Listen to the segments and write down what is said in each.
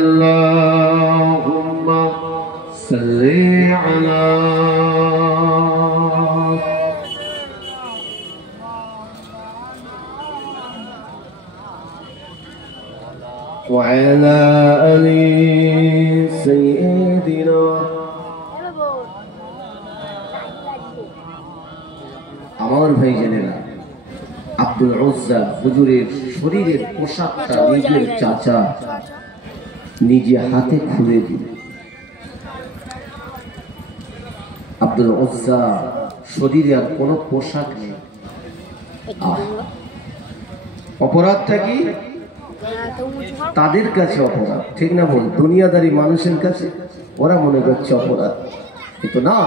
اللهم صل على وعلى آل سيدنا আমার ভাইজানেরা আব্দুল উজ্জা হুজুরের শরীরের পোশাকটা নিজের চাচা নিজে হাতে খুলে দিলেন। আব্দুল উজ্জা শরীরে আর কোনো পোশাক নেই। অপরাধটা কি? তাদের কাছে অপরাধ, ঠিক না বল? দুনিয়াদারি মানুষের কাছে ওরা মনে করছে অপরাধ, কিন্তু না,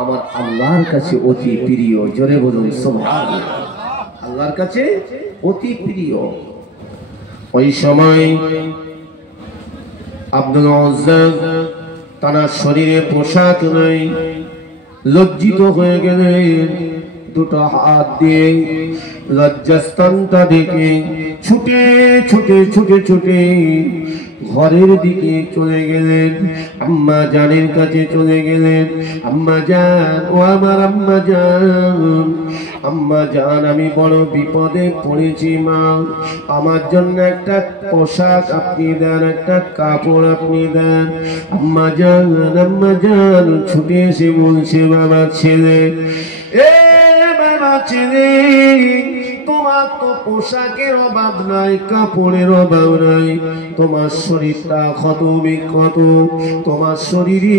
আমার আল্লাহর কাছে অতি প্রিয়। জোরে বলুন সুবহানাল্লাহ। আল্লাহর কাছে অতি প্রিয়। ওই সময় আব্দুল উজ্জা তার শরীরে পোশাক নেই, লজ্জিত হয়ে গেলেন। দুটো হাত দিয়ে লজ্জাস্থানটা দেখে ছুটে ছুটে ছুটে ছুটে ঘরের দিকে চলে গেলেন। আম্মা জানের কাছে চলে গেলেন। আম্মা জান, ও আমার আম্মা জান, আম্মা জান, আমি বড় বিপদে পড়েছি মা, আমার জন্য একটা পোশাক আপনি দেন, একটা কাপড় আপনি দেন। আম্মা জান, আম্মা জান ছুটে এসে বলছে, বাবা ছেলে, এ বাবা ছেলে, তোমার তো পোশাকের অভাব নাই, কাপড়ের অভাব নাই, তোমার শরীরটা ক্ষত বিক্ষত, তোমার শরীরে